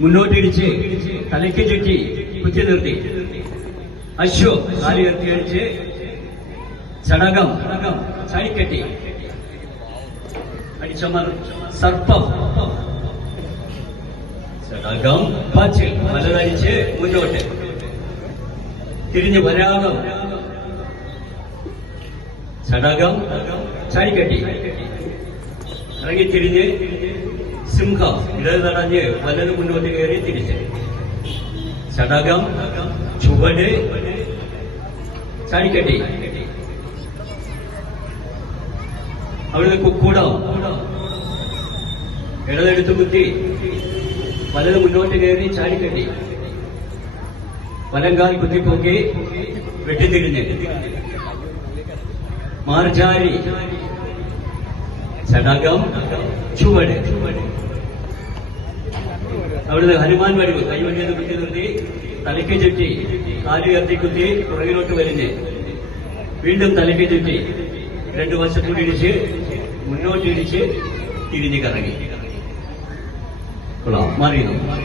മുന്നോട്ടിടിച്ച് തലയ്ക്ക് ചുറ്റി കുത്തി നിർത്തി. അശ്വ കാലി ഉയർത്തി അടിച്ച് ചടകം ചാടിക്കെട്ടി. അടിച്ചമർ സർപ്പം. ചടകം പാച്ചിൽ മലതടിച്ച് മുന്നോട്ട്. തിരിഞ്ഞു വരാകം. ചടകം ചാടിക്കെട്ടി. ഇറങ്ങി തിരിഞ്ഞ് സിംഹം ഇടത് തടഞ്ഞ് വലത് മുന്നോട്ട് കയറി തിരിച്ച് ചടകം ചുവട് ചാടിക്കട്ടി അവിടുന്ന് കുക്കൂടം ഇടതെടുത്ത് കുത്തി വലത് മുന്നോട്ട് കയറി ചാടിക്കട്ടി വലങ്കാൽ കുത്തിപ്പൊക്കി വെട്ടിത്തിരിഞ്ഞ് മാർജാരി ചടകം ചുവട്. അവിടുന്ന് ഹനുമാൻ വരവ് കൈവഴിയത് കുത്തി നിർത്തി തലയ്ക്ക് ചുറ്റി കാലുയർത്തി കുത്തി പുറകിലോട്ട് വലിഞ്ഞ്. വീണ്ടും തലയ്ക്ക് ചുറ്റി രണ്ടു വശത്തൂടി ഇടിച്ച് മുന്നോട്ട് ഇടിച്ച് തിരിഞ്ഞ് കറങ്ങി. മാറിയിരുന്നു